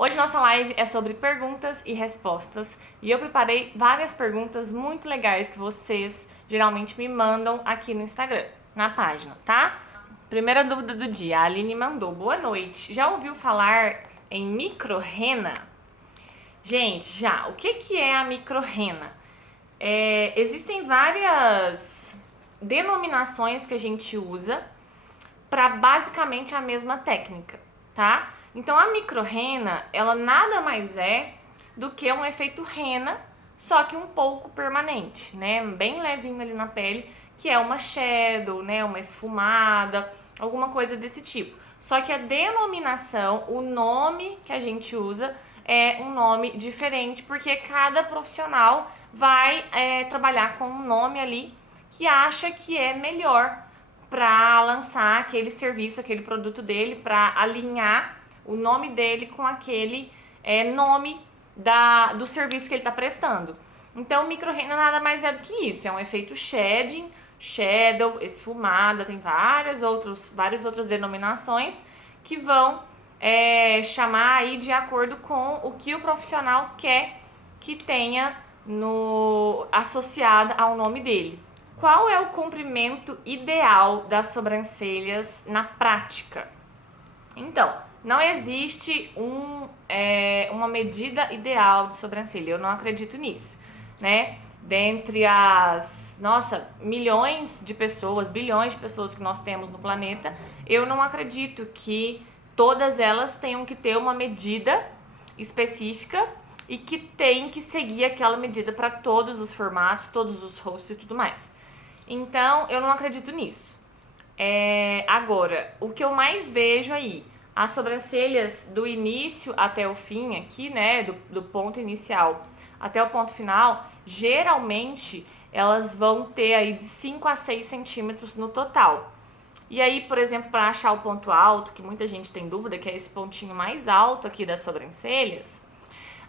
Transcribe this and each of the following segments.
Hoje nossa live é sobre perguntas e respostas e eu preparei várias perguntas muito legais que vocês geralmente me mandam aqui no Instagram, na página, tá? Primeira dúvida do dia, a Aline mandou: boa noite, já ouviu falar em microrrena? Gente, já. O que é a microrrena? Existem várias denominações que a gente usa para basicamente a mesma técnica, tá? Então a microrrena, ela nada mais é do que um efeito rena, só que um pouco permanente, né? Bem levinho ali na pele, que é uma shadow, né? Uma esfumada, alguma coisa desse tipo. Só que a denominação, o nome que a gente usa é um nome diferente, porque cada profissional vai trabalhar com um nome ali que acha que é melhor para lançar aquele serviço, aquele produto dele, para alinhar o nome dele com aquele nome do serviço que ele está prestando. Então, microrrena nada mais é do que isso, é um efeito shading, shadow, esfumada, tem várias outras denominações que vão chamar aí de acordo com o que o profissional quer que tenha associada ao nome dele. Qual é o comprimento ideal das sobrancelhas na prática? Então, não existe uma medida ideal de sobrancelha, eu não acredito nisso, né? Dentre as, milhões de pessoas, bilhões de pessoas que nós temos no planeta, eu não acredito que todas elas tenham que ter uma medida específica e que tem que seguir aquela medida para todos os formatos, todos os rostos e tudo mais. Então, eu não acredito nisso. Agora, o que eu mais vejo aí, as sobrancelhas do início até o fim aqui, né, do ponto inicial até o ponto final, geralmente elas vão ter aí de 5 a 6 centímetros no total. E aí, por exemplo, para achar o ponto alto, que muita gente tem dúvida, que é esse pontinho mais alto aqui das sobrancelhas,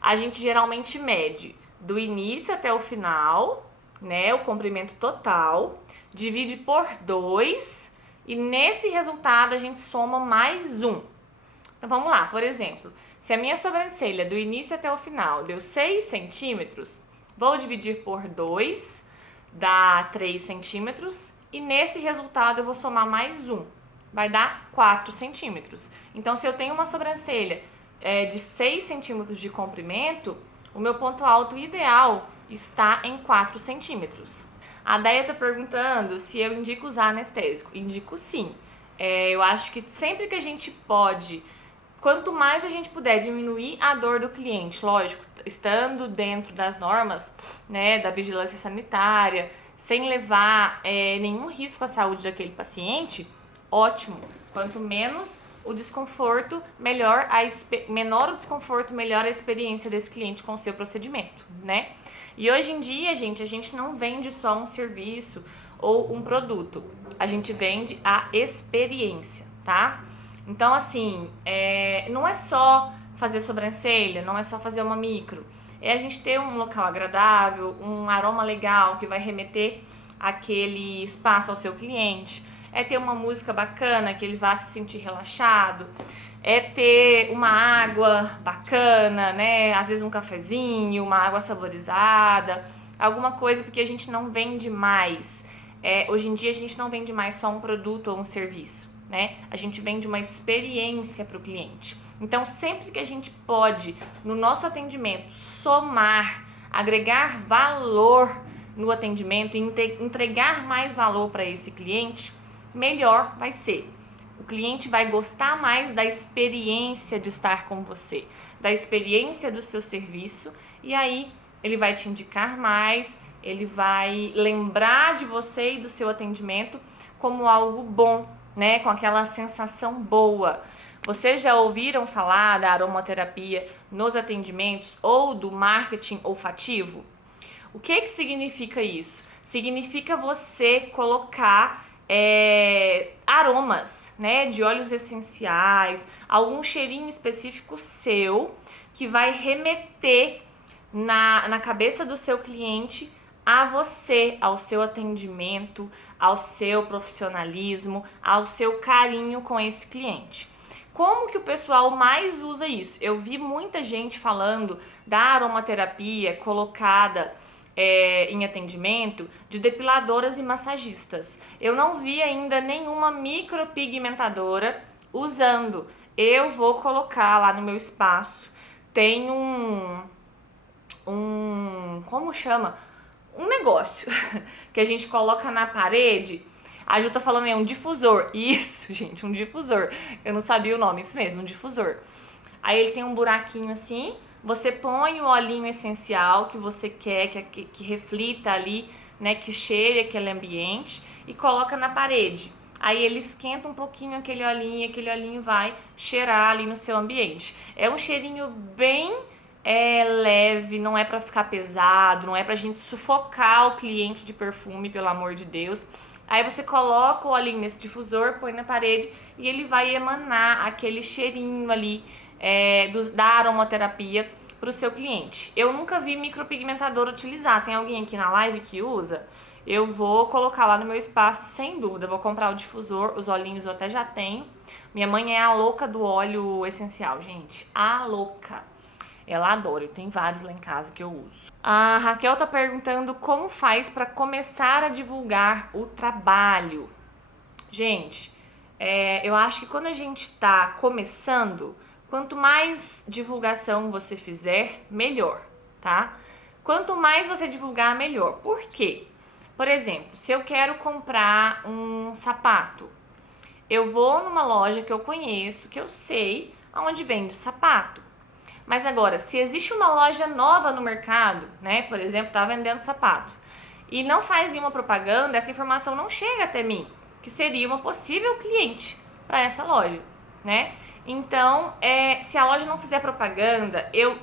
a gente geralmente mede do início até o final, né, o comprimento total, divide por 2 e nesse resultado a gente soma mais 1. Então vamos lá, por exemplo, se a minha sobrancelha do início até o final deu 6 centímetros, vou dividir por 2, dá 3 centímetros e nesse resultado eu vou somar mais 1, vai dar 4 centímetros. Então se eu tenho uma sobrancelha de 6 centímetros de comprimento, o meu ponto alto ideal está em 4 centímetros. A Deia está perguntando se eu indico usar anestésico. Indico sim. Eu acho que sempre que a gente pode, quanto mais a gente puder diminuir a dor do cliente, lógico, estando dentro das normas, né, da vigilância sanitária, sem levar nenhum risco à saúde daquele paciente, ótimo. Quanto menos o desconforto, menor o desconforto, melhor a experiência desse cliente com o seu procedimento, né? E hoje em dia, gente, a gente não vende só um serviço ou um produto, a gente vende a experiência, tá? Então, assim, não é só fazer sobrancelha, não é só fazer uma micro, é a gente ter um local agradável, um aroma legal que vai remeter aquele espaço ao seu cliente, é ter uma música bacana que ele vá se sentir relaxado, é ter uma água bacana, né? Às vezes um cafezinho, uma água saborizada, alguma coisa, porque a gente não vende mais. Hoje em dia a gente não vende mais só um produto ou um serviço, né? A gente vende uma experiência para o cliente. Então, sempre que a gente pode, no nosso atendimento, somar, agregar valor no atendimento e entregar mais valor para esse cliente, melhor vai ser. O cliente vai gostar mais da experiência de estar com você, da experiência do seu serviço, e aí ele vai te indicar mais, ele vai lembrar de você e do seu atendimento como algo bom, né? Com aquela sensação boa. Vocês já ouviram falar da aromaterapia nos atendimentos ou do marketing olfativo? O que significa isso? Significa você colocar aromas, né, de óleos essenciais, algum cheirinho específico seu que vai remeter na cabeça do seu cliente a você, ao seu atendimento, ao seu profissionalismo, ao seu carinho com esse cliente. como que o pessoal mais usa isso? Eu vi muita gente falando da aromaterapia colocada em atendimento de depiladoras e massagistas. Eu não vi ainda nenhuma micropigmentadora usando. Eu vou colocar lá no meu espaço. Tem como chama? Um negócio que a gente coloca na parede. A Ju tá falando aí, um difusor. Isso, gente, um difusor. Eu não sabia o nome, isso mesmo, um difusor. Aí ele tem um buraquinho assim, você põe o olhinho essencial que você quer, que reflita ali, né, que cheire aquele ambiente e coloca na parede. Aí ele esquenta um pouquinho aquele olhinho vai cheirar ali no seu ambiente. É um cheirinho bem leve, não é pra ficar pesado, não é pra gente sufocar o cliente de perfume, pelo amor de Deus. Aí você coloca o olhinho nesse difusor, põe na parede e ele vai emanar aquele cheirinho ali da aromaterapia para o seu cliente. Eu nunca vi micropigmentador utilizar. Tem alguém aqui na live que usa? Eu vou colocar lá no meu espaço, sem dúvida. Eu vou comprar o difusor, os olhinhos eu até já tenho. Minha mãe é a louca do óleo essencial, gente. A louca. Ela adora, eu tenho vários lá em casa que eu uso. A Raquel tá perguntando como faz para começar a divulgar o trabalho. Gente, eu acho que quando a gente tá começando, quanto mais divulgação você fizer, melhor, tá? Quanto mais você divulgar, melhor. Por quê? Por exemplo, se eu quero comprar um sapato, eu vou numa loja que eu conheço, que eu sei aonde vende sapato. Mas agora, se existe uma loja nova no mercado, né, por exemplo, tá vendendo sapatos, e não faz nenhuma propaganda, essa informação não chega até mim, que seria uma possível cliente para essa loja, né? Então, se a loja não fizer propaganda, eu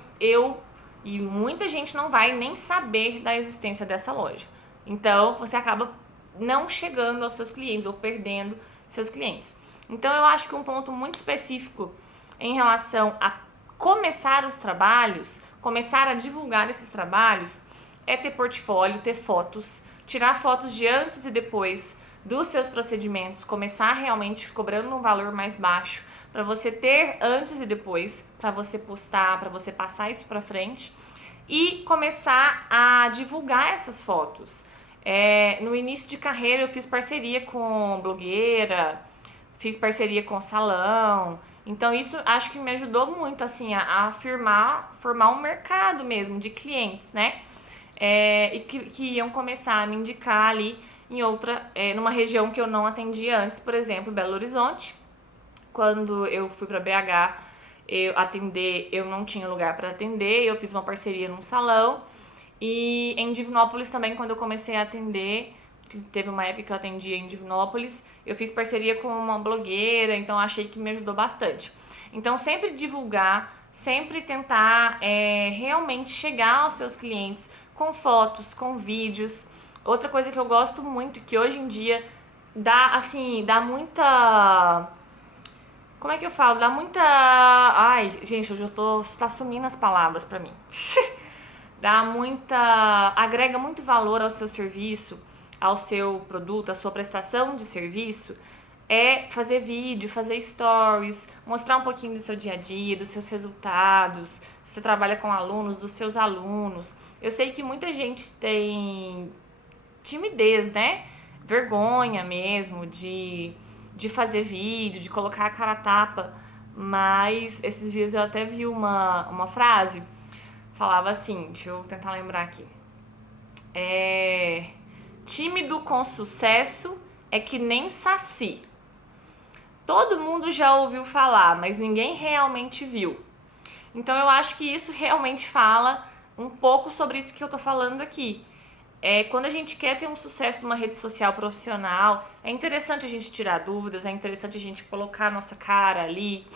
e muita gente não vai nem saber da existência dessa loja. Então, você acaba não chegando aos seus clientes ou perdendo seus clientes. Então, eu acho que um ponto muito específico em relação a começar os trabalhos, começar a divulgar esses trabalhos, é ter portfólio, ter fotos, tirar fotos de antes e depois dos seus procedimentos, começar realmente cobrando um valor mais baixo, para você ter antes e depois, para você postar, para você passar isso para frente e começar a divulgar essas fotos. No início de carreira eu fiz parceria com blogueira, fiz parceria com salão. Então isso acho que me ajudou muito assim a formar um mercado mesmo de clientes, né? E que iam começar a me indicar ali em numa região que eu não atendia antes, por exemplo, Belo Horizonte. Quando eu fui para BH eu não tinha lugar para atender, eu fiz uma parceria num salão. E em Divinópolis também, quando eu comecei a atender, teve uma época que eu atendia em Divinópolis, eu fiz parceria com uma blogueira, então achei que me ajudou bastante. Então sempre divulgar, sempre tentar realmente chegar aos seus clientes com fotos, com vídeos. Outra coisa que eu gosto muito, que hoje em dia dá muita... Como é que eu falo? Dá muita... Ai, gente, hoje tá sumindo as palavras pra mim. Agrega muito valor ao seu serviço, ao seu produto, à sua prestação de serviço, fazer vídeo, fazer stories, mostrar um pouquinho do seu dia a dia, dos seus resultados, se você trabalha com alunos, dos seus alunos. Eu sei que muita gente tem timidez, né? Vergonha mesmo de fazer vídeo, de colocar a cara a tapa, mas esses dias eu até vi uma frase, falava assim, deixa eu tentar lembrar aqui. Tímido com sucesso é que nem saci. Todo mundo já ouviu falar, mas ninguém realmente viu. Então eu acho que isso realmente fala um pouco sobre isso que eu tô falando aqui. Quando a gente quer ter um sucesso numa rede social profissional, é interessante a gente tirar dúvidas, é interessante a gente colocar a nossa cara ali,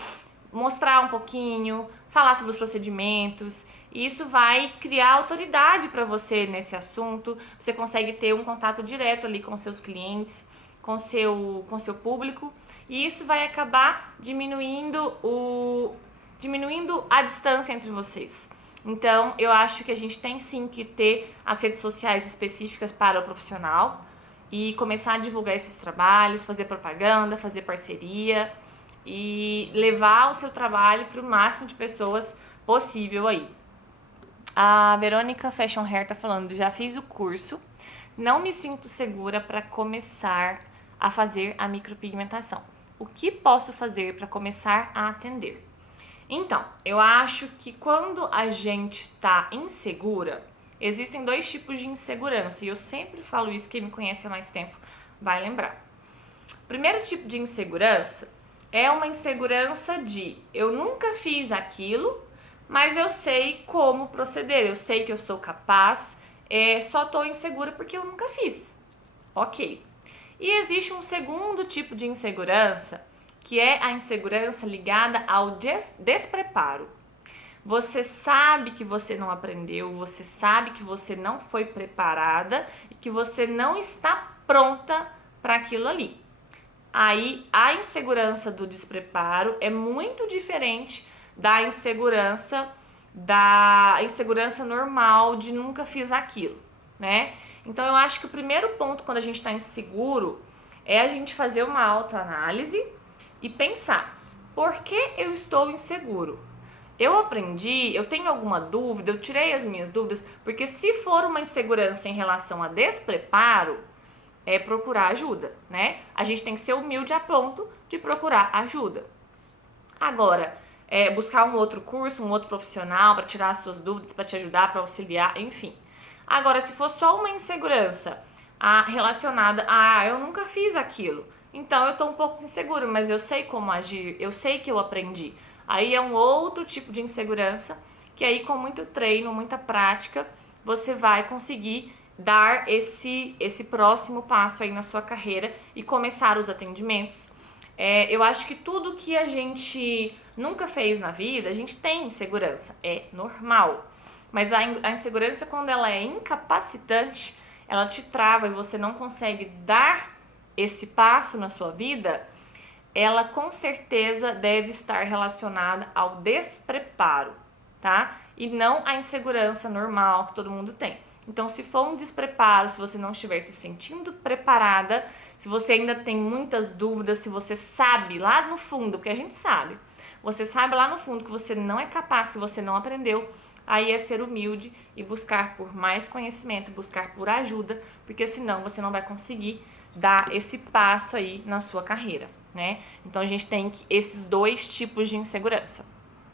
mostrar um pouquinho, falar sobre os procedimentos. E isso vai criar autoridade para você nesse assunto. Você consegue ter um contato direto ali com seus clientes, com seu público. E isso vai acabar diminuindo a distância entre vocês. Então, eu acho que a gente tem sim que ter as redes sociais específicas para o profissional e começar a divulgar esses trabalhos, fazer propaganda, fazer parceria. e levar o seu trabalho para o máximo de pessoas possível aí. A Verônica Fashion Hair tá falando, já fiz o curso, não me sinto segura para começar a fazer a micropigmentação. O que posso fazer para começar a atender? Então, eu acho que quando a gente tá insegura, existem dois tipos de insegurança, e eu sempre falo isso, quem me conhece há mais tempo vai lembrar. O primeiro tipo de insegurança é uma insegurança de eu nunca fiz aquilo, mas eu sei como proceder, eu sei que eu sou capaz, só tô insegura porque eu nunca fiz. Ok. E existe um segundo tipo de insegurança, que é a insegurança ligada ao despreparo. Você sabe que você não aprendeu, você sabe que você não foi preparada e que você não está pronta para aquilo ali. Aí a insegurança do despreparo é muito diferente da insegurança normal de nunca fiz aquilo, né? Então eu acho que o primeiro ponto quando a gente está inseguro é a gente fazer uma autoanálise e pensar: por que eu estou inseguro? Eu aprendi, eu tenho alguma dúvida, eu tirei as minhas dúvidas, porque se for uma insegurança em relação a despreparo, é procurar ajuda, né? A gente tem que ser humilde a ponto de procurar ajuda. Agora, buscar um outro curso, um outro profissional para tirar as suas dúvidas, para te ajudar, para auxiliar, enfim. Agora, se for só uma insegurança relacionada a eu nunca fiz aquilo, então eu tô um pouco inseguro, mas eu sei como agir, eu sei que eu aprendi. Aí é um outro tipo de insegurança que aí com muito treino, muita prática, você vai conseguir dar esse próximo passo aí na sua carreira e começar os atendimentos. Eu acho que tudo que a gente nunca fez na vida, a gente tem insegurança, é normal. Mas a insegurança, quando ela é incapacitante, ela te trava e você não consegue dar esse passo na sua vida, ela com certeza deve estar relacionada ao despreparo, tá? E não à insegurança normal que todo mundo tem. Então, se for um despreparo, se você não estiver se sentindo preparada, se você ainda tem muitas dúvidas, se você sabe lá no fundo, porque a gente sabe, você sabe lá no fundo que você não é capaz, que você não aprendeu, aí é ser humilde e buscar por mais conhecimento, buscar por ajuda, porque senão você não vai conseguir dar esse passo aí na sua carreira, né? Então a gente tem esses dois tipos de insegurança.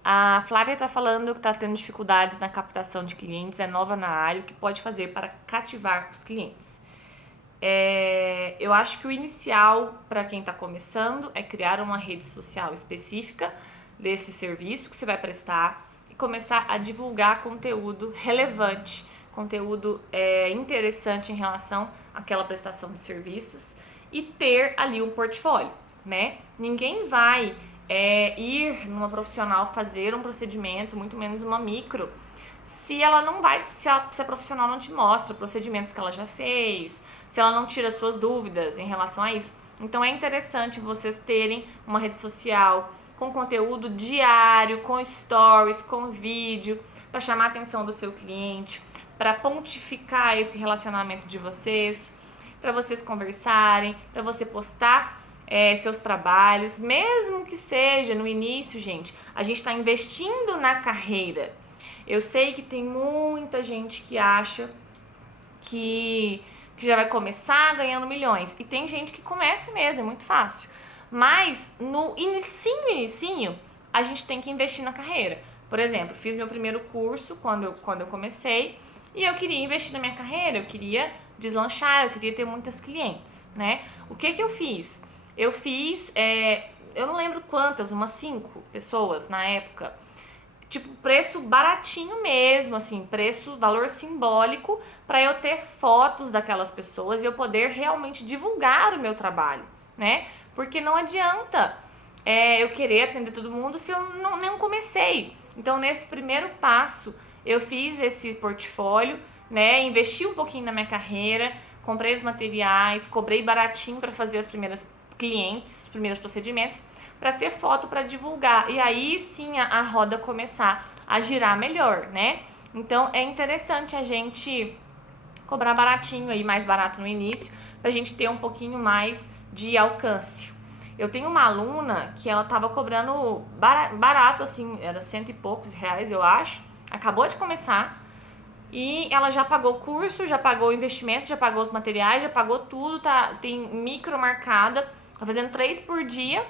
A Flávia está falando que está tendo dificuldade na captação de clientes, é nova na área, o que pode fazer para cativar os clientes? Eu acho que o inicial para quem está começando é criar uma rede social específica desse serviço que você vai prestar e começar a divulgar conteúdo relevante, conteúdo interessante em relação àquela prestação de serviços e ter ali um portfólio, né? Ninguém vai ir numa profissional fazer um procedimento, muito menos uma micro, se ela não vai, se a profissional não te mostra procedimentos que ela já fez, se ela não tira suas dúvidas em relação a isso. Então é interessante vocês terem uma rede social com conteúdo diário, com stories, com vídeo, para chamar a atenção do seu cliente, para pontificar esse relacionamento de vocês, para vocês conversarem, para você postar seus trabalhos, mesmo que seja no início, gente, a gente está investindo na carreira. Eu sei que tem muita gente que acha que já vai começar ganhando milhões. E tem gente que começa mesmo, é muito fácil. Mas no inicinho, a gente tem que investir na carreira. Por exemplo, fiz meu primeiro curso quando eu comecei e eu queria investir na minha carreira, eu queria deslanchar, eu queria ter muitas clientes, né? O que eu fiz? Eu fiz, eu não lembro quantas, umas 5 pessoas na época. Tipo, preço baratinho mesmo, assim, valor simbólico, para eu ter fotos daquelas pessoas e eu poder realmente divulgar o meu trabalho, né? Porque não adianta eu querer atender todo mundo se eu não comecei. Então, nesse primeiro passo, eu fiz esse portfólio, né? Investi um pouquinho na minha carreira, comprei os materiais, cobrei baratinho para fazer as primeiras clientes, os primeiros procedimentos, para ter foto para divulgar. E aí sim a roda começar a girar melhor, né? Então é interessante a gente cobrar baratinho aí, mais barato no início, pra gente ter um pouquinho mais de alcance. Eu tenho uma aluna que ela tava cobrando barato, assim, era cento e poucos reais, eu acho. Acabou de começar e ela já pagou o curso, já pagou o investimento, já pagou os materiais, já pagou tudo, tá, tem micro marcada, tá fazendo 3 por dia,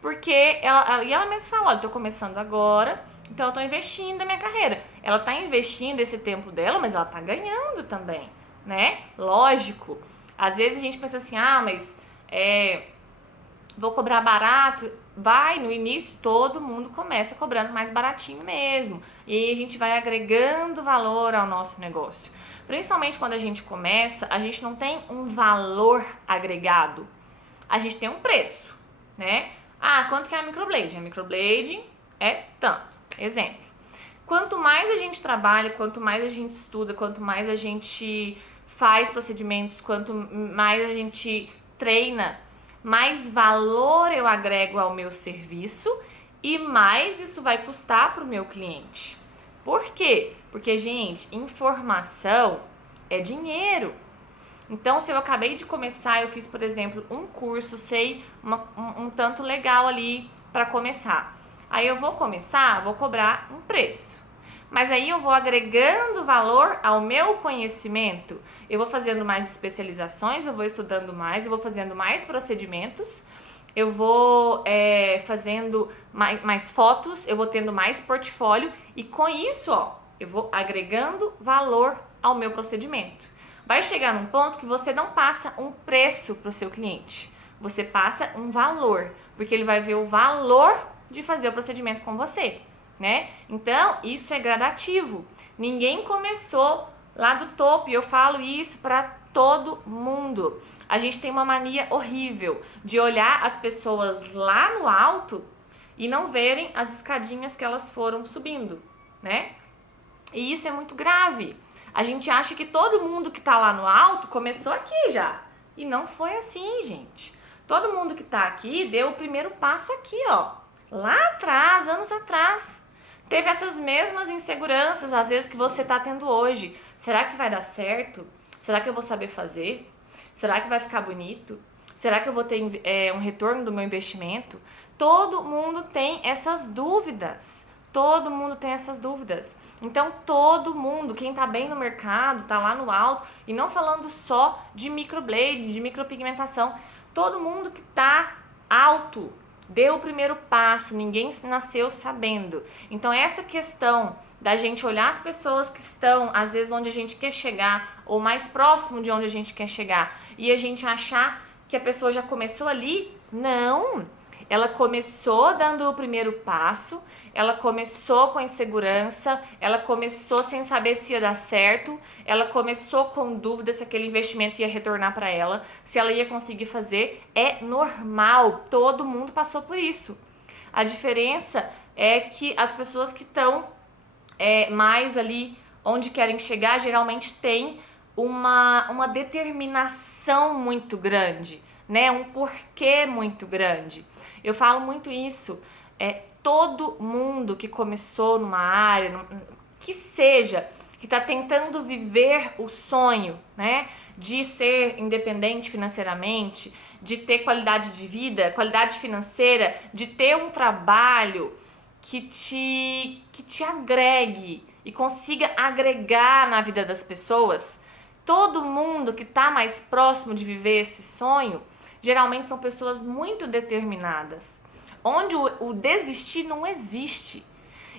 porque ela mesma falou, olha, tô começando agora, então eu tô investindo na minha carreira. Ela tá investindo esse tempo dela, mas ela tá ganhando também, né? Lógico. Às vezes a gente pensa assim, mas vou cobrar barato. Vai, no início todo mundo começa cobrando mais baratinho mesmo. E aí a gente vai agregando valor ao nosso negócio. Principalmente quando a gente começa, a gente não tem um valor agregado. A gente tem um preço, né? Quanto que é a microblade? A microblade é tanto. Exemplo. Quanto mais a gente trabalha, quanto mais a gente estuda, quanto mais a gente faz procedimentos, quanto mais a gente treina, mais valor eu agrego ao meu serviço e mais isso vai custar para o meu cliente. Por quê? Porque, gente, informação é dinheiro. Então, se eu acabei de começar, eu fiz, por exemplo, um curso, sei um tanto legal ali para começar. Aí eu vou começar, vou cobrar um preço. Mas aí eu vou agregando valor ao meu conhecimento. Eu vou fazendo mais especializações, eu vou estudando mais, eu vou fazendo mais procedimentos, eu vou fazendo mais fotos, eu vou tendo mais portfólio e com isso, eu vou agregando valor ao meu procedimento. Vai chegar num ponto que você não passa um preço para o seu cliente, você passa um valor, porque ele vai ver o valor de fazer o procedimento com você, né? Então, isso é gradativo. Ninguém começou lá do topo, e eu falo isso para todo mundo. A gente tem uma mania horrível de olhar as pessoas lá no alto e não verem as escadinhas que elas foram subindo, né? E isso é muito grave. A gente acha que todo mundo que tá lá no alto começou aqui já. E não foi assim, gente. Todo mundo que tá aqui deu o primeiro passo aqui, lá atrás, anos atrás. Teve essas mesmas inseguranças, às vezes, que você tá tendo hoje. Será que vai dar certo? Será que eu vou saber fazer? Será que vai ficar bonito? Será que eu vou ter um retorno do meu investimento? Todo mundo tem essas dúvidas. Todo mundo tem essas dúvidas. Então, todo mundo, quem tá bem no mercado, tá lá no alto, e não falando só de microblade, de micropigmentação, todo mundo que tá alto deu o primeiro passo, ninguém nasceu sabendo. Então, essa questão da gente olhar as pessoas que estão, às vezes, onde a gente quer chegar, ou mais próximo de onde a gente quer chegar, e a gente achar que a pessoa já começou ali, não. Ela começou dando o primeiro passo, ela começou com insegurança, ela começou sem saber se ia dar certo, ela começou com dúvida se aquele investimento ia retornar para ela, se ela ia conseguir fazer. É normal, todo mundo passou por isso. A diferença é que as pessoas que estão mais ali onde querem chegar geralmente têm uma determinação muito grande, né? Um porquê muito grande. Eu falo muito isso. Todo mundo que começou numa área, que seja, que está tentando viver o sonho, né? De ser independente financeiramente, de ter qualidade de vida, qualidade financeira, de ter um trabalho que te agregue e consiga agregar na vida das pessoas. Todo mundo que está mais próximo de viver esse sonho, geralmente são pessoas muito determinadas, onde o desistir não existe.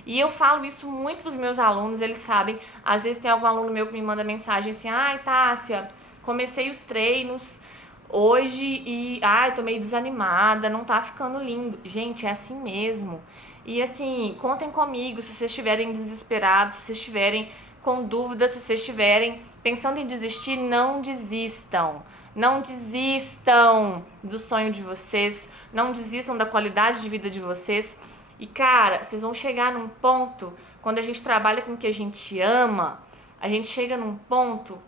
E eu falo isso muito para os meus alunos, eles sabem. Às vezes tem algum aluno meu que me manda mensagem assim: ai, Tássia, comecei os treinos hoje e eu tô meio desanimada, não tá ficando lindo. Gente, é assim mesmo. E assim, contem comigo se vocês estiverem desesperados, se vocês estiverem com dúvidas, se vocês estiverem pensando em desistir, não desistam. Não desistam do sonho de vocês, não desistam da qualidade de vida de vocês. E cara, vocês vão chegar num ponto, quando a gente trabalha com o que a gente ama, a gente chega num ponto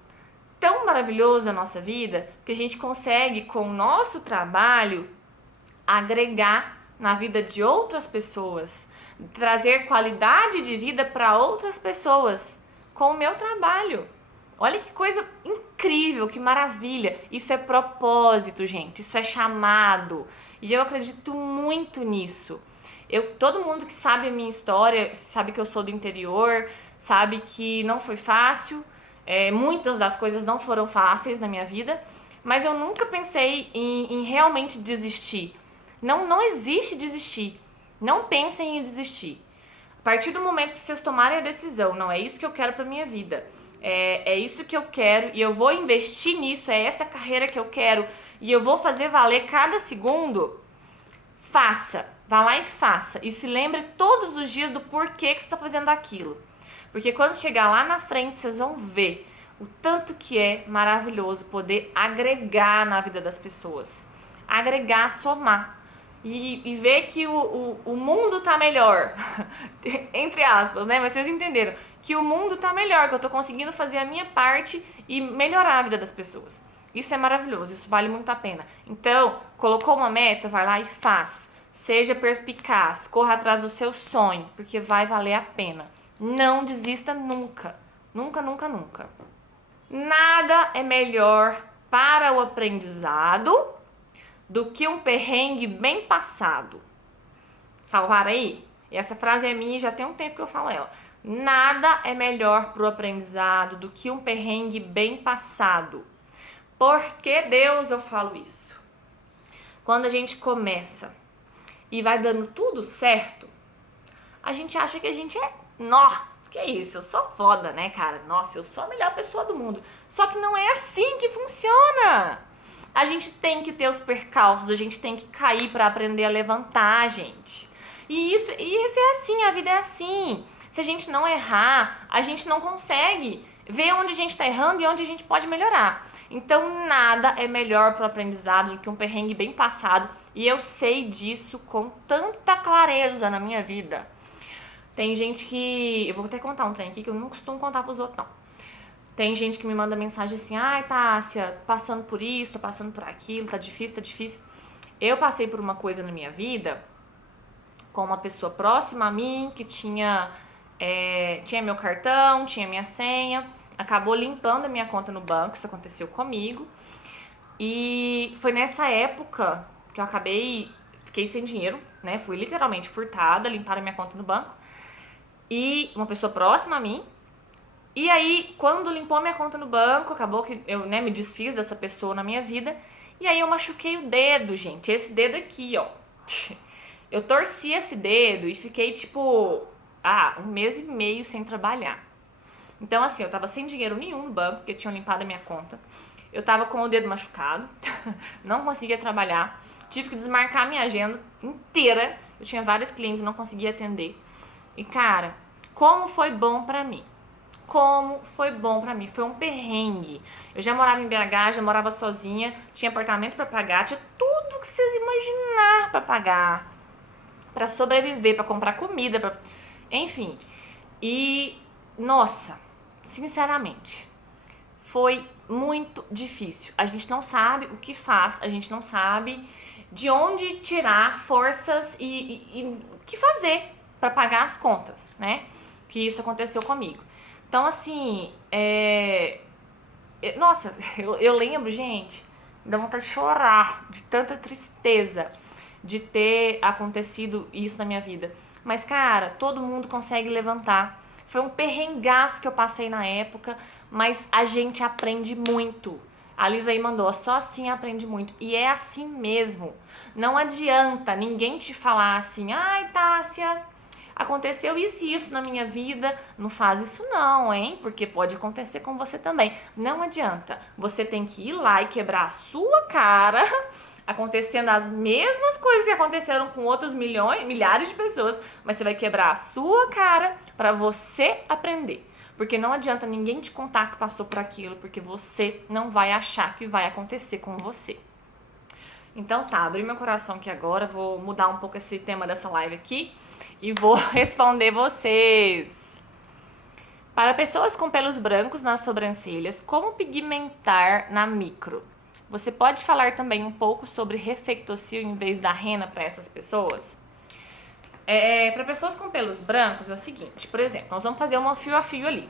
tão maravilhoso da nossa vida, que a gente consegue, com o nosso trabalho, agregar na vida de outras pessoas, trazer qualidade de vida para outras pessoas com o meu trabalho. Olha que coisa incrível! incrível, que maravilha. Isso é propósito, gente. Isso é chamado. E eu acredito muito nisso. Todo mundo que sabe a minha história, sabe que eu sou do interior, sabe que não foi fácil. Muitas das coisas não foram fáceis na minha vida. Mas eu nunca pensei em realmente desistir. Não existe desistir. Não pensem em desistir. A partir do momento que vocês tomarem a decisão, não é isso que eu quero pra minha vida, é isso que eu quero e eu vou investir nisso, é essa carreira que eu quero e eu vou fazer valer cada segundo, faça, vá lá e faça. E se lembre todos os dias do porquê que você está fazendo aquilo. Porque quando chegar lá na frente, vocês vão ver o tanto que é maravilhoso poder agregar na vida das pessoas. Agregar, somar. E ver que o mundo tá melhor, entre aspas, né? Mas vocês entenderam, que o mundo tá melhor, que eu tô conseguindo fazer a minha parte e melhorar a vida das pessoas. Isso é maravilhoso, isso vale muito a pena. Então, colocou uma meta, vai lá e faz. Seja perspicaz, corra atrás do seu sonho, porque vai valer a pena. Não desista nunca, nunca, nunca, nunca. Nada é melhor para o aprendizado do que um perrengue bem passado. Salvaram aí? E essa frase é minha e já tem um tempo que eu falo ela. Nada é melhor pro aprendizado do que um perrengue bem passado. Por que Deus eu falo isso? Quando a gente começa e vai dando tudo certo, a gente acha que a gente é... que isso, eu sou foda, né, cara? Nossa, eu sou a melhor pessoa do mundo. Só que não é assim que funciona. A gente tem que ter os percalços, a gente tem que cair para aprender a levantar, gente. E isso é assim, a vida é assim. Se a gente não errar, a gente não consegue ver onde a gente está errando e onde a gente pode melhorar. Então, nada é melhor para o aprendizado do que um perrengue bem passado. E eu sei disso com tanta clareza na minha vida. Tem gente que... Eu vou até contar um trem aqui que eu não costumo contar pros outros, não. Tem gente que me manda mensagem assim, ai, Tássia, passando por isso, tô passando por aquilo, tá difícil, tá difícil. Eu passei por uma coisa na minha vida com uma pessoa próxima a mim, que tinha meu cartão, tinha minha senha, acabou limpando a minha conta no banco, isso aconteceu comigo. E foi nessa época que eu fiquei sem dinheiro, né? Fui literalmente furtada, limparam a minha conta no banco. E uma pessoa próxima a mim. E aí, quando limpou minha conta no banco, acabou que eu, né, me desfiz dessa pessoa na minha vida. E aí eu machuquei o dedo, gente. Esse dedo aqui, ó. Eu torci esse dedo e fiquei, tipo, 1 mês e meio sem trabalhar. Então, assim, eu tava sem dinheiro nenhum no banco, porque tinham limpado a minha conta. Eu tava com o dedo machucado, não conseguia trabalhar. Tive que desmarcar a minha agenda inteira. Eu tinha vários clientes, não conseguia atender. E, cara, como foi bom pra mim. Como foi bom pra mim. Foi um perrengue. Eu já morava em BH, já morava sozinha, tinha apartamento pra pagar, tinha tudo que vocês imaginar pra pagar. Pra sobreviver, pra comprar comida, enfim. E, nossa, sinceramente, foi muito difícil. A gente não sabe o que faz, a gente não sabe de onde tirar forças e o que fazer pra pagar as contas, né? Que isso aconteceu comigo. Então, assim, nossa, eu lembro, gente, dá vontade de chorar, de tanta tristeza de ter acontecido isso na minha vida. Mas, cara, todo mundo consegue levantar. Foi um perrengaço que eu passei na época, mas a gente aprende muito. A Lisa aí mandou, só assim aprende muito. E é assim mesmo. Não adianta ninguém te falar assim, ai, Tássia, aconteceu isso e isso na minha vida. Não faz isso não, hein? Porque pode acontecer com você também. Não adianta. Você tem que ir lá e quebrar a sua cara, acontecendo as mesmas coisas que aconteceram com outras milhares de pessoas, mas você vai quebrar a sua cara para você aprender. Porque não adianta ninguém te contar que passou por aquilo, porque você não vai achar que vai acontecer com você. Então tá, abri meu coração aqui agora, vou mudar um pouco esse tema dessa live aqui e vou responder vocês. Para pessoas com pelos brancos nas sobrancelhas, como pigmentar na micro? Você pode falar também um pouco sobre reflectocil em vez da rena para essas pessoas? Para pessoas com pelos brancos é o seguinte, por exemplo, nós vamos fazer uma fio a fio ali.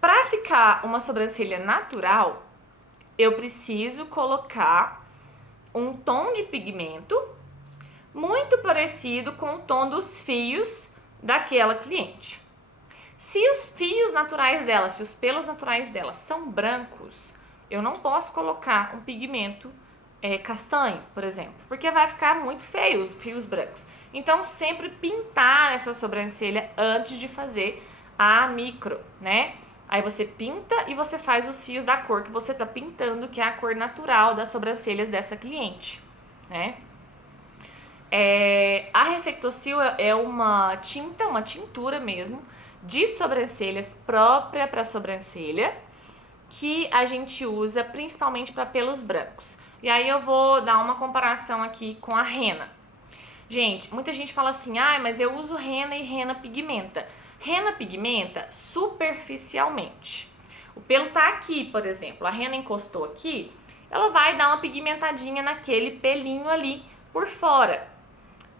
Para ficar uma sobrancelha natural, eu preciso colocar um tom de pigmento muito parecido com o tom dos fios daquela cliente. Se os fios naturais dela, se os pelos naturais dela são brancos, eu não posso colocar um pigmento castanho, por exemplo, porque vai ficar muito feio os fios brancos. Então, sempre pintar essa sobrancelha antes de fazer a micro, né? Aí você pinta e você faz os fios da cor que você tá pintando, que é a cor natural das sobrancelhas dessa cliente, né? A Reflectocil é uma tintura mesmo, de sobrancelhas própria para sobrancelha, que a gente usa principalmente para pelos brancos. E aí eu vou dar uma comparação aqui com a rena. Gente, muita gente fala assim, mas eu uso rena e rena pigmenta. Rena pigmenta superficialmente. O pelo tá aqui, por exemplo, a rena encostou aqui, ela vai dar uma pigmentadinha naquele pelinho ali por fora.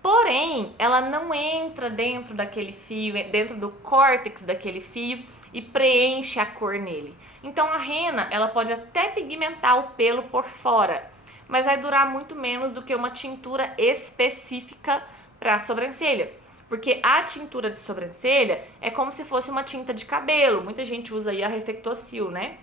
Porém, ela não entra dentro daquele fio, dentro do córtex daquele fio e preenche a cor nele. Então a rena, ela pode até pigmentar o pelo por fora, mas vai durar muito menos do que uma tintura específica para a sobrancelha. Porque a tintura de sobrancelha é como se fosse uma tinta de cabelo. Muita gente usa aí a Reflectocil, né?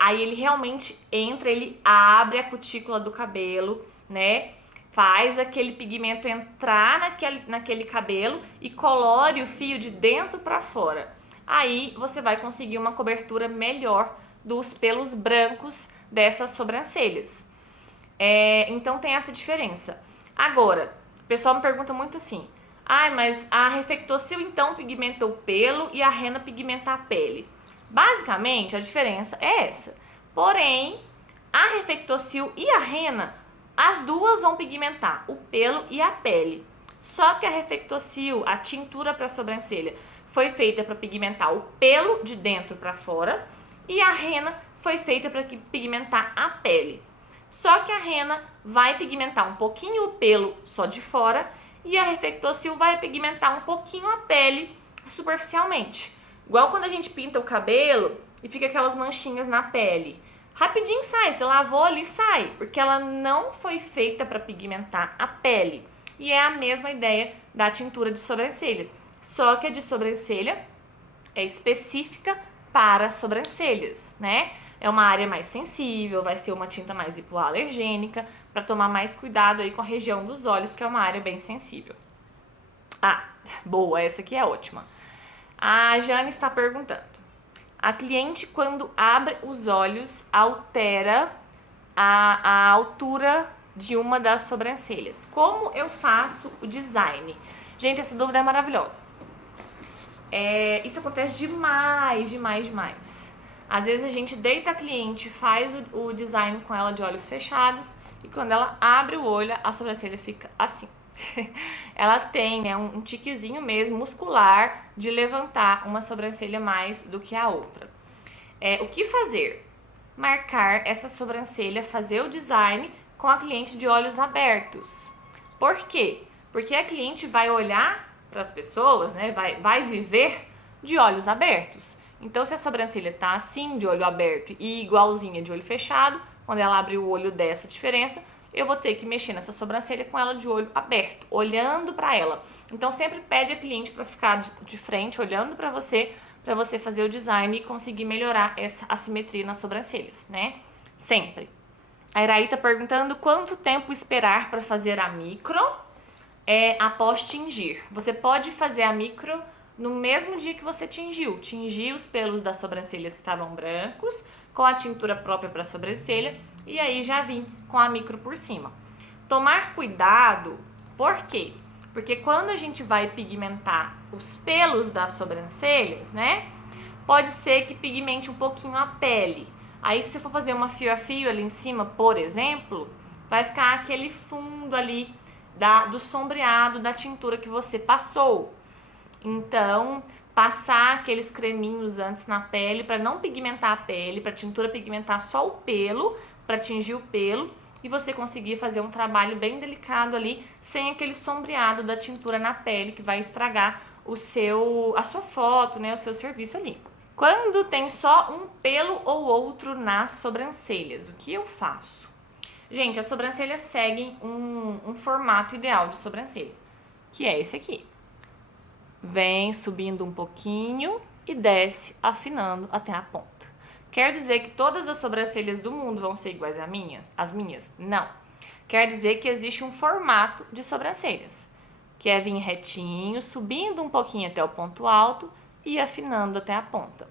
Aí ele realmente entra, ele abre a cutícula do cabelo, né? Faz aquele pigmento entrar naquele cabelo e colore o fio de dentro para fora. Aí você vai conseguir uma cobertura melhor dos pelos brancos dessas sobrancelhas. Então tem essa diferença. Agora, o pessoal me pergunta muito assim, mas a Reflectocil então pigmenta o pelo e a rena pigmenta a pele. Basicamente, a diferença é essa. Porém, a Reflectocil e a rena, as duas vão pigmentar o pelo e a pele. Só que a Reflectocil, a tintura para sobrancelha, foi feita para pigmentar o pelo de dentro para fora e a rena foi feita para pigmentar a pele. Só que a rena vai pigmentar um pouquinho o pelo só de fora e a Reflectocil vai pigmentar um pouquinho a pele superficialmente. Igual quando a gente pinta o cabelo e fica aquelas manchinhas na pele. Rapidinho sai, você lavou ali, sai, porque ela não foi feita para pigmentar a pele. E é a mesma ideia da tintura de sobrancelha, só que a de sobrancelha é específica para sobrancelhas, né? É uma área mais sensível, vai ser uma tinta mais hipoalergênica, para tomar mais cuidado aí com a região dos olhos, que é uma área bem sensível. Boa, essa aqui é ótima. A Jane está perguntando: a cliente, quando abre os olhos, altera a altura de uma das sobrancelhas. Como eu faço o design? Gente, essa dúvida é maravilhosa. Isso acontece demais. Às vezes a gente deita a cliente, faz o design com ela de olhos fechados e quando ela abre o olho, a sobrancelha fica assim. Ela tem, né, um tiquezinho mesmo muscular de levantar uma sobrancelha mais do que a outra. O que fazer? Marcar essa sobrancelha, fazer o design com a cliente de olhos abertos. Por quê? Porque a cliente vai olhar para as pessoas, né, vai viver de olhos abertos. Então, se a sobrancelha tá assim, de olho aberto e igualzinha de olho fechado, quando ela abre o olho dessa diferença, eu vou ter que mexer nessa sobrancelha com ela de olho aberto, olhando para ela. Então, sempre pede a cliente para ficar de frente, olhando para você fazer o design e conseguir melhorar essa assimetria nas sobrancelhas, né? Sempre. A Iraí tá perguntando quanto tempo esperar para fazer a micro após tingir. Você pode fazer a micro no mesmo dia que você tingiu. Tingi os pelos das sobrancelhas que estavam brancos, com a tintura própria para a sobrancelha, e aí já vim com a micro por cima. Tomar cuidado, por quê? Porque quando a gente vai pigmentar os pelos das sobrancelhas, né, pode ser que pigmente um pouquinho a pele. Aí se você for fazer uma fio a fio ali em cima, por exemplo, vai ficar aquele fundo ali do sombreado da tintura que você passou. Então, passar aqueles creminhos antes na pele para não pigmentar a pele, para a tintura pigmentar só o pelo, para tingir o pelo e você conseguir fazer um trabalho bem delicado ali, sem aquele sombreado da tintura na pele que vai estragar a sua foto, né, o seu serviço ali. Quando tem só um pelo ou outro nas sobrancelhas, o que eu faço? Gente, as sobrancelhas seguem um formato ideal de sobrancelha, que é esse aqui. Vem subindo um pouquinho e desce afinando até a ponta. Quer dizer que todas as sobrancelhas do mundo vão ser iguais às minhas? Não. Quer dizer que existe um formato de sobrancelhas, que é vir retinho, subindo um pouquinho até o ponto alto e afinando até a ponta.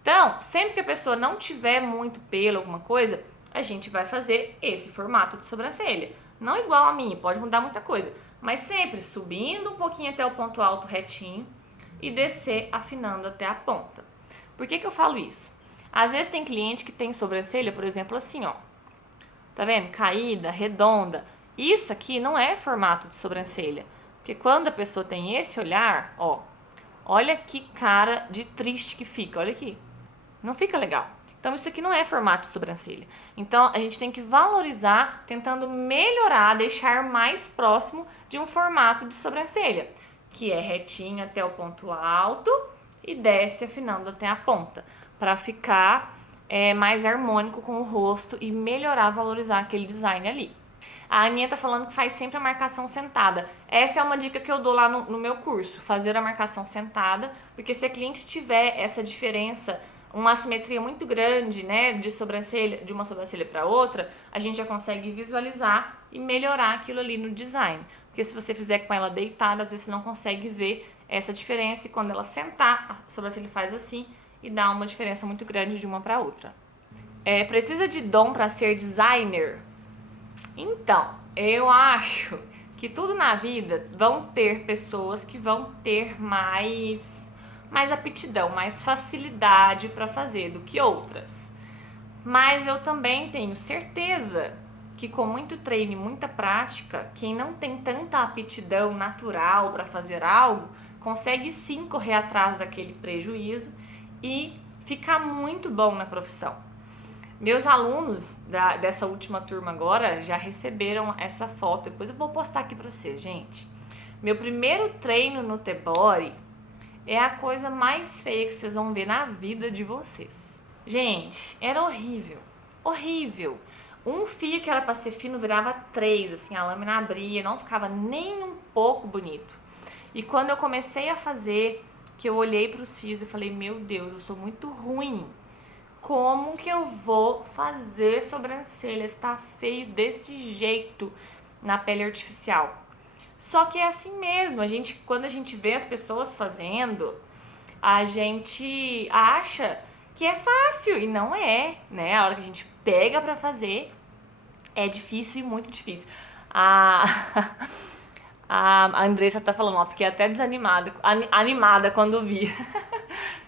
Então, sempre que a pessoa não tiver muito pelo, alguma coisa, a gente vai fazer esse formato de sobrancelha. Não igual a minha, pode mudar muita coisa, mas sempre subindo um pouquinho até o ponto alto retinho e descer afinando até a ponta. Por que eu falo isso? Às vezes tem cliente que tem sobrancelha, por exemplo, assim, ó. Tá vendo? Caída, redonda. Isso aqui não é formato de sobrancelha. Porque quando a pessoa tem esse olhar, ó, olha que cara de triste que fica, olha aqui. Não fica legal. Então isso aqui não é formato de sobrancelha. Então a gente tem que valorizar, tentando melhorar, deixar mais próximo de um formato de sobrancelha, que é retinho até o ponto alto e desce afinando até a ponta, para ficar mais harmônico com o rosto e melhorar, valorizar aquele design ali. A Aninha tá falando que faz sempre a marcação sentada. Essa é uma dica que eu dou lá no meu curso, fazer a marcação sentada, porque se a cliente tiver essa diferença, uma assimetria muito grande, né, de sobrancelha, de uma sobrancelha para outra, a gente já consegue visualizar e melhorar aquilo ali no design. Porque se você fizer com ela deitada, às vezes você não consegue ver essa diferença, e quando ela sentar, a sobrancelha faz assim e dá uma diferença muito grande de uma para outra. Precisa de dom para ser designer? Então, eu acho que tudo na vida vão ter pessoas que vão ter mais aptidão, mais facilidade para fazer do que outras. Mas eu também tenho certeza que com muito treino e muita prática, quem não tem tanta aptidão natural para fazer algo, consegue sim correr atrás daquele prejuízo e ficar muito bom na profissão. Meus alunos dessa última turma agora já receberam essa foto. Depois eu vou postar aqui pra vocês, gente. Meu primeiro treino no T-Body é a coisa mais feia que vocês vão ver na vida de vocês. Gente, era horrível. Horrível. Um fio que era pra ser fino virava 3, assim, a lâmina abria, não ficava nem um pouco bonito. E quando eu comecei a fazer, que eu olhei pros fios e falei, meu Deus, eu sou muito ruim. Como que eu vou fazer sobrancelha? Está feio desse jeito na pele artificial. Só que é assim mesmo, quando a gente vê as pessoas fazendo, a gente acha que é fácil e não é, né? A hora que a gente pega pra fazer, é difícil e muito difícil. A Andressa tá falando, ó, fiquei até desanimada, animada quando vi.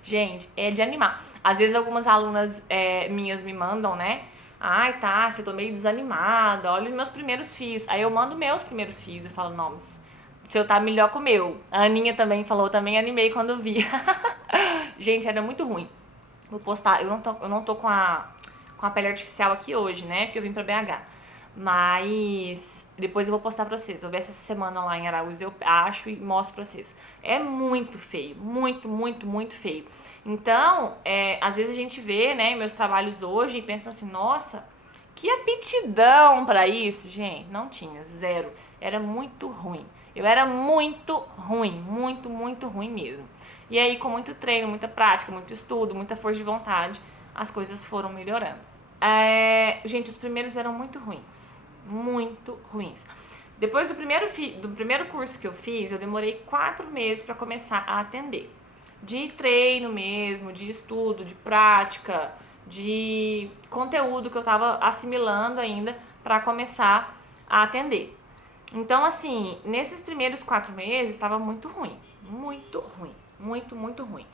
Gente, é de animar. Às vezes algumas alunas minhas me mandam, né? Ai, tá, eu tô meio desanimada, olha os meus primeiros fios. Aí eu mando meus primeiros fios e falo, não, mas o seu tá melhor que o meu. A Aninha também falou, também animei quando vi. Gente, era muito ruim. Vou postar, eu não tô com a pele artificial aqui hoje, né? Porque eu vim pra BH. Mas depois eu vou postar pra vocês. Eu vou ver essa semana lá em Araújo, eu acho, e mostro pra vocês. É muito feio, muito, muito, muito feio. Então, às vezes a gente vê, né, meus trabalhos hoje e pensa assim, nossa, que aptidão pra isso, gente. Não tinha, zero. Era muito ruim. Eu era muito ruim, muito, muito ruim mesmo. E aí, com muito treino, muita prática, muito estudo, muita força de vontade, as coisas foram melhorando. Gente, os primeiros eram muito ruins. Muito ruins. Depois do primeiro curso que eu fiz, eu demorei 4 meses para começar a atender. De treino mesmo, de estudo, de prática, de conteúdo que eu tava assimilando ainda para começar a atender. Então, assim, nesses primeiros 4 meses estava muito ruim. Muito ruim. Muito, muito ruim.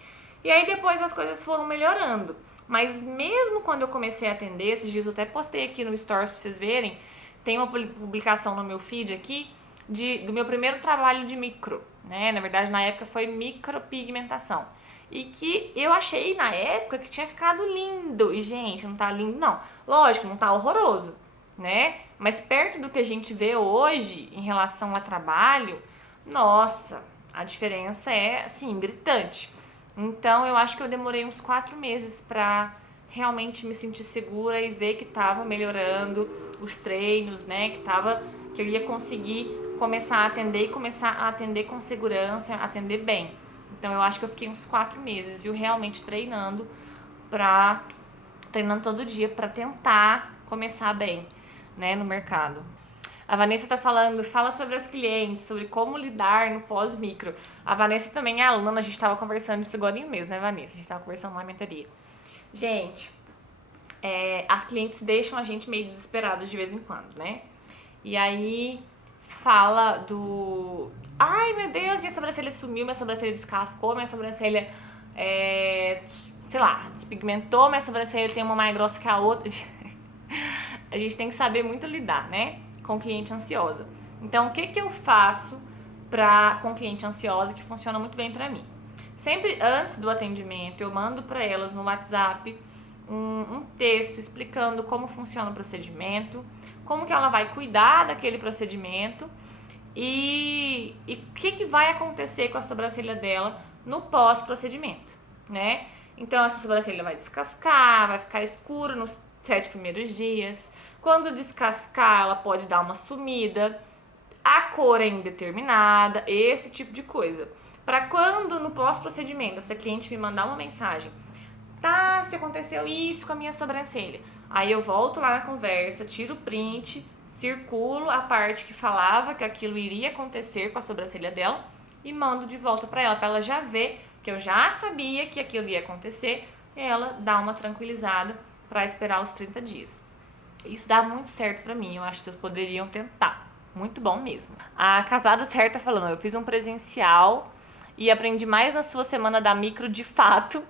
E aí depois as coisas foram melhorando. Mas mesmo quando eu comecei a atender, esses dias eu até postei aqui no Stories pra vocês verem, tem uma publicação no meu feed aqui do meu primeiro trabalho de micro, né? Na verdade, na época foi micropigmentação. E que eu achei na época que tinha ficado lindo. E, gente, não tá lindo, não. Lógico, não tá horroroso, né? Mas perto do que a gente vê hoje em relação a trabalho, nossa, a diferença é, assim, gritante. Então eu acho que eu demorei uns 4 meses pra realmente me sentir segura e ver que tava melhorando os treinos, né? Que eu ia conseguir começar a atender e começar a atender com segurança, atender bem. Então eu acho que eu fiquei uns 4 meses, viu, realmente treinando todo dia pra tentar começar bem, né, no mercado. A Vanessa tá falando, fala sobre as clientes, sobre como lidar no pós-micro. A Vanessa também é aluna, a gente tava conversando isso agora mesmo, né, Vanessa? A gente tava conversando lá na mentoria. Gente, as clientes deixam a gente meio desesperados de vez em quando, né? E aí fala do... Ai, meu Deus, minha sobrancelha sumiu, minha sobrancelha descascou, minha sobrancelha, sei lá, despigmentou, minha sobrancelha tem uma mais grossa que a outra. A gente tem que saber muito lidar, né, com cliente ansiosa. Então, o que que eu faço com cliente ansiosa que funciona muito bem pra mim? Sempre antes do atendimento, eu mando pra elas no WhatsApp um texto explicando como funciona o procedimento, como que ela vai cuidar daquele procedimento e o que vai acontecer com a sobrancelha dela no pós-procedimento, né? Então, essa sobrancelha vai descascar, vai ficar escura nos 7 primeiros dias. Quando descascar, ela pode dar uma sumida, a cor é indeterminada, esse tipo de coisa. Para quando no pós-procedimento essa cliente me mandar uma mensagem, tá, se aconteceu isso com a minha sobrancelha, aí eu volto lá na conversa, tiro o print, circulo a parte que falava que aquilo iria acontecer com a sobrancelha dela e mando de volta para ela já ver que eu já sabia que aquilo ia acontecer e ela dá uma tranquilizada para esperar os 30 dias. Isso dá muito certo pra mim, eu acho que vocês poderiam tentar. Muito bom mesmo. A Casado Certo tá falando, eu fiz um presencial e aprendi mais na sua semana da micro de fato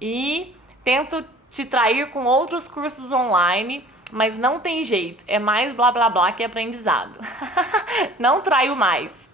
e tento te trair com outros cursos online, mas não tem jeito, é mais blá blá blá que aprendizado. Não traio mais.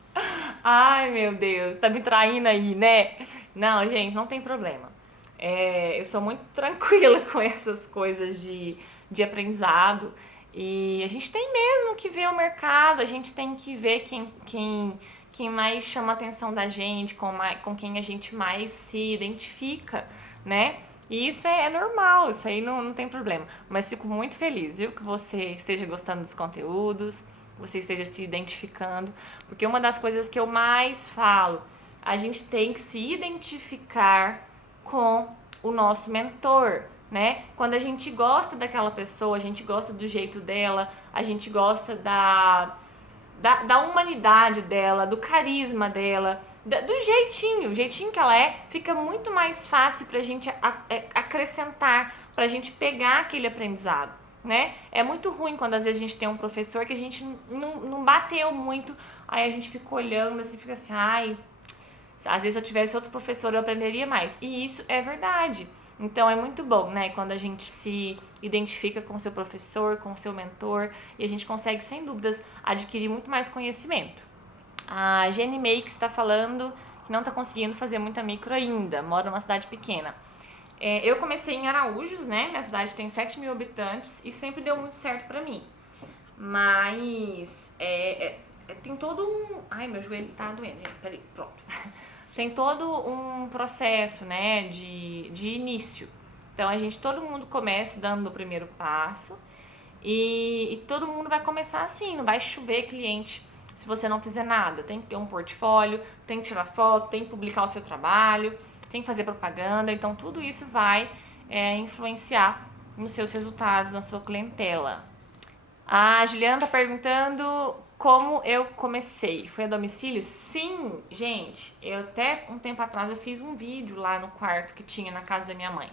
Ai, meu Deus, tá me traindo aí, né? Não, gente, não tem problema. Eu sou muito tranquila com essas coisas de aprendizado. E a gente tem mesmo que ver o mercado, a gente tem que ver quem mais chama a atenção da gente, com quem a gente mais se identifica, né? E isso é normal, isso aí não tem problema. Mas fico muito feliz, viu, que você esteja gostando dos conteúdos, você esteja se identificando, porque uma das coisas que eu mais falo, a gente tem que se identificar com o nosso mentor, né? Quando a gente gosta daquela pessoa, a gente gosta do jeito dela, a gente gosta da humanidade dela, do carisma dela, do jeitinho, o jeitinho que ela é, fica muito mais fácil pra gente acrescentar, pra gente pegar aquele aprendizado, né? É muito ruim quando às vezes a gente tem um professor que a gente não bateu muito, aí a gente fica olhando assim, fica assim, ai, às vezes se eu tivesse outro professor eu aprenderia mais. E isso é verdade. Então é muito bom, né, quando a gente se identifica com o seu professor, com o seu mentor, e a gente consegue, sem dúvidas, adquirir muito mais conhecimento. A Jenny Makes está falando que não está conseguindo fazer muita micro ainda, mora numa cidade pequena. Eu comecei em Araújos, né, minha cidade tem 7.000 habitantes, e sempre deu muito certo pra mim. Mas tem todo um... Ai, meu joelho tá doendo, gente, peraí, pronto. Tem todo um processo, né, de início. Então, todo mundo começa dando o primeiro passo e todo mundo vai começar assim, não vai chover cliente se você não fizer nada. Tem que ter um portfólio, tem que tirar foto, tem que publicar o seu trabalho, tem que fazer propaganda. Então, tudo isso vai influenciar nos seus resultados, na sua clientela. A Juliana tá perguntando como eu comecei. Foi a domicílio? Sim, gente. Eu até um tempo atrás eu fiz um vídeo lá no quarto que tinha na casa da minha mãe.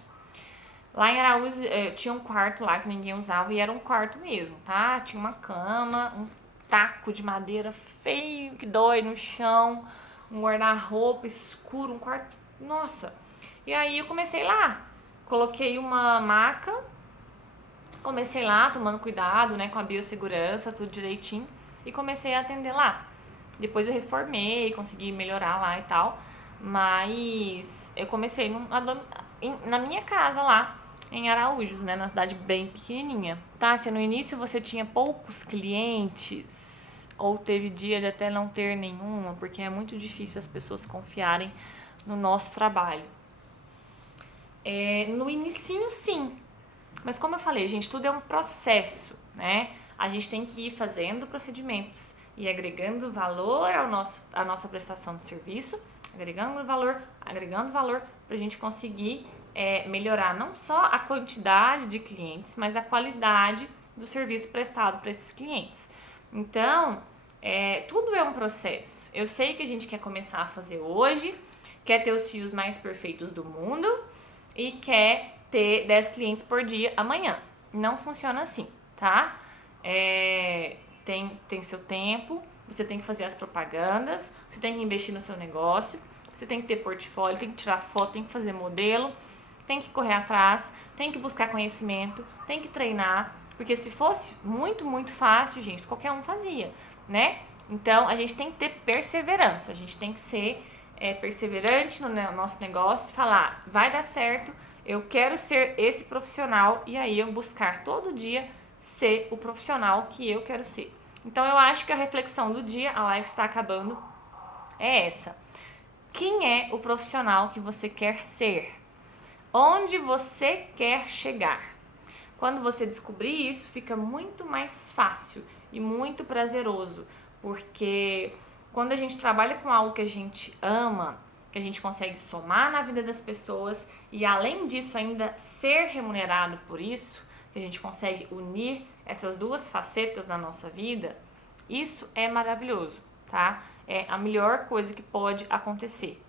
Lá em Araújo tinha um quarto lá que ninguém usava e era um quarto mesmo, tá? Tinha uma cama, um taco de madeira feio que dói no chão, um guarda-roupa escuro, um quarto... Nossa! E aí eu comecei lá. Coloquei uma maca, comecei lá tomando cuidado, né, com a biossegurança, tudo direitinho, e comecei a atender lá. Depois eu reformei, consegui melhorar lá e tal, mas eu comecei na minha casa lá, em Araújos, né, na cidade bem pequenininha. Tássia, no início você tinha poucos clientes ou teve dia de até não ter nenhuma, porque é muito difícil as pessoas confiarem no nosso trabalho. No inicinho, sim. Mas como eu falei, gente, tudo é um processo, né? A gente tem que ir fazendo procedimentos e agregando valor à nossa prestação de serviço, agregando valor para a gente conseguir melhorar não só a quantidade de clientes, mas a qualidade do serviço prestado para esses clientes. Então, tudo é um processo. Eu sei que a gente quer começar a fazer hoje, quer ter os fios mais perfeitos do mundo e quer ter 10 clientes por dia amanhã. Não funciona assim, tá? Tem seu tempo, você tem que fazer as propagandas, você tem que investir no seu negócio, você tem que ter portfólio, tem que tirar foto, tem que fazer modelo, tem que correr atrás, tem que buscar conhecimento, tem que treinar, porque se fosse muito, muito fácil, gente, qualquer um fazia, né? Então, a gente tem que ter perseverança, a gente tem que ser perseverante no nosso negócio, falar, vai dar certo, eu quero ser esse profissional e aí eu buscar todo dia ser o profissional que eu quero ser. Então eu acho que a reflexão do dia, a live está acabando, é essa. Quem é o profissional que você quer ser? Onde você quer chegar? Quando você descobrir isso, fica muito mais fácil e muito prazeroso, porque quando a gente trabalha com algo que a gente ama, que a gente consegue somar na vida das pessoas e além disso ainda ser remunerado por isso, que a gente consegue unir essas duas facetas na nossa vida, isso é maravilhoso, tá? É a melhor coisa que pode acontecer.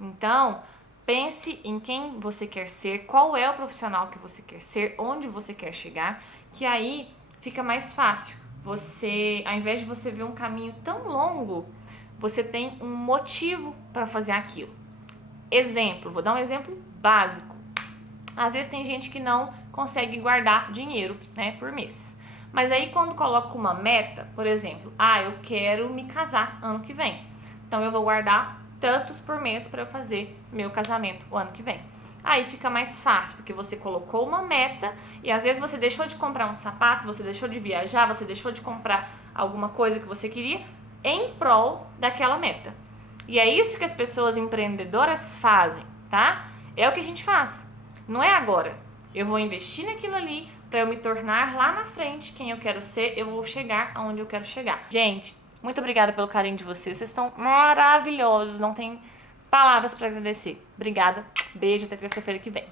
Então, pense em quem você quer ser, qual é o profissional que você quer ser, onde você quer chegar, que aí fica mais fácil. Você, ao invés de você ver um caminho tão longo, você tem um motivo para fazer aquilo. Exemplo, vou dar um exemplo básico. Às vezes tem gente que não consegue guardar dinheiro, né, por mês. Mas aí quando coloca uma meta, por exemplo, eu quero me casar ano que vem. Então eu vou guardar tantos por mês para eu fazer meu casamento o ano que vem. Aí fica mais fácil, porque você colocou uma meta e às vezes você deixou de comprar um sapato, você deixou de viajar, você deixou de comprar alguma coisa que você queria em prol daquela meta. E é isso que as pessoas empreendedoras fazem, tá? É o que a gente faz. Não é agora. Eu vou investir naquilo ali para eu me tornar lá na frente quem eu quero ser, eu vou chegar aonde eu quero chegar. Gente, muito obrigada pelo carinho de vocês. Vocês estão maravilhosos. Não tem palavras para agradecer. Obrigada. Beijo. Até terça-feira que vem.